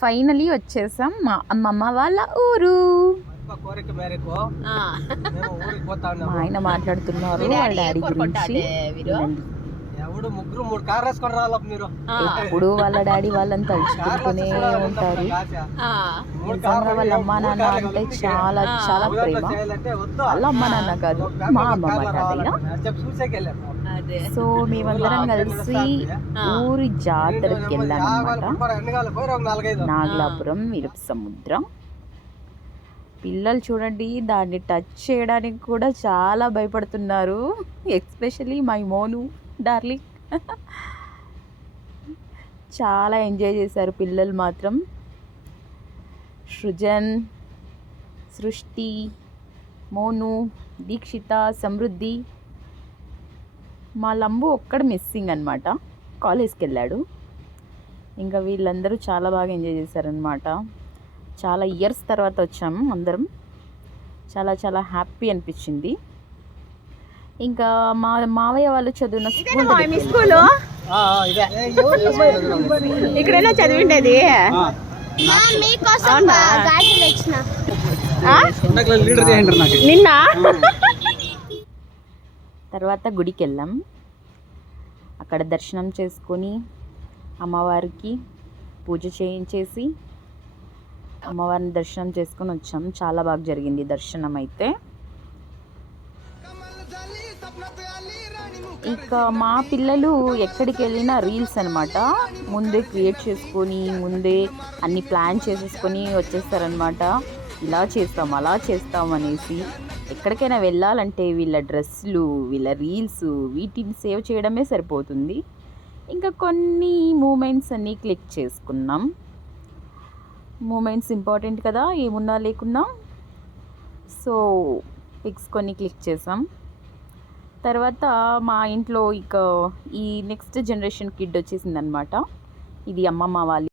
Finally వచ్చేసాం మా అమ్మమ్మ వాళ్ళ ఊరు. మా ఆయన మాట్లాడుతున్నారు వాళ్ళ డాడీ గురించి. ఎప్పుడు వాళ్ళ డాడీ వాళ్ళని తలుచుకుంటూనే ఉంటారు. నిజంగా వాళ్ళ అమ్మ నాన్న అంటే చాలా చాలా ప్రేమ. వాళ్ళ అమ్మ నాన్న కాదు, మా అమ్మమ్మ తాతయ్య. సో మేమందరం కలిసి ఊరి జాతరకి వెళ్ళాం అన్నమాట. నాగలాపురం ఇరుప సముద్రం. పిల్లలు చూడండి, దాన్ని టచ్ చేయడానికి కూడా చాలా భయపడుతున్నారు. Especially my Monu darling. చాలా ఎంజాయ్ చేశారు పిల్లలు మాత్రం. సృజన్, సృష్టి, మోను, దీక్షిత, సమృద్ధి. మా లంబు ఒక్కడు మిస్సింగ్ అనమాట, కాలేజ్కి వెళ్ళాడు. ఇంకా వీళ్ళందరూ చాలా బాగా ఎంజాయ్ చేశారనమాట. చాలా ఇయర్స్ తర్వాత వచ్చాము అందరం. చాలా చాలా హ్యాపీ అనిపించింది. ఇంకా మా మావయ్య వాళ్ళు చదివిన స్కూల్ ఇక్కడైనా చదివిండేది. నిన్న తర్వాత గుడికి వెళ్ళాం. అక్కడ దర్శనం చేసుకొని అమ్మవారికి పూజ చేయించేసి అమ్మవారిని దర్శనం చేసుకొని వచ్చాం. చాలా బాగా జరిగింది దర్శనం అయితే. ఇక మా పిల్లలు ఎక్కడికి వెళ్ళినా రీల్స్ అనమాట. ముందే క్రియేట్ చేసుకొని ముందే అన్ని ప్లాన్ చేసేసుకొని వచ్చేస్తారనమాట. ఇలా చేస్తాం అలా చేస్తాం అనేసి. ఎక్కడికైనా వెళ్ళాలంటే వీళ్ళ డ్రెస్సులు, వీళ్ళ రీల్స్, వీటిని సేవ్ చేయడమే సరిపోతుంది. ఇంకా కొన్ని మూమెంట్స్ అన్నీ క్లిక్ చేసుకున్నాం. మూమెంట్స్ ఇంపార్టెంట్ కదా, ఏమున్నా లేకున్నా. సో పిక్స్ కొన్ని క్లిక్ చేసాం. తర్వాత మా ఇంట్లో ఇక ఈ నెక్స్ట్ జనరేషన్ కిడ్ వచ్చేసిందనమాట. ఇది అమ్మమ్మ వాళ్ళ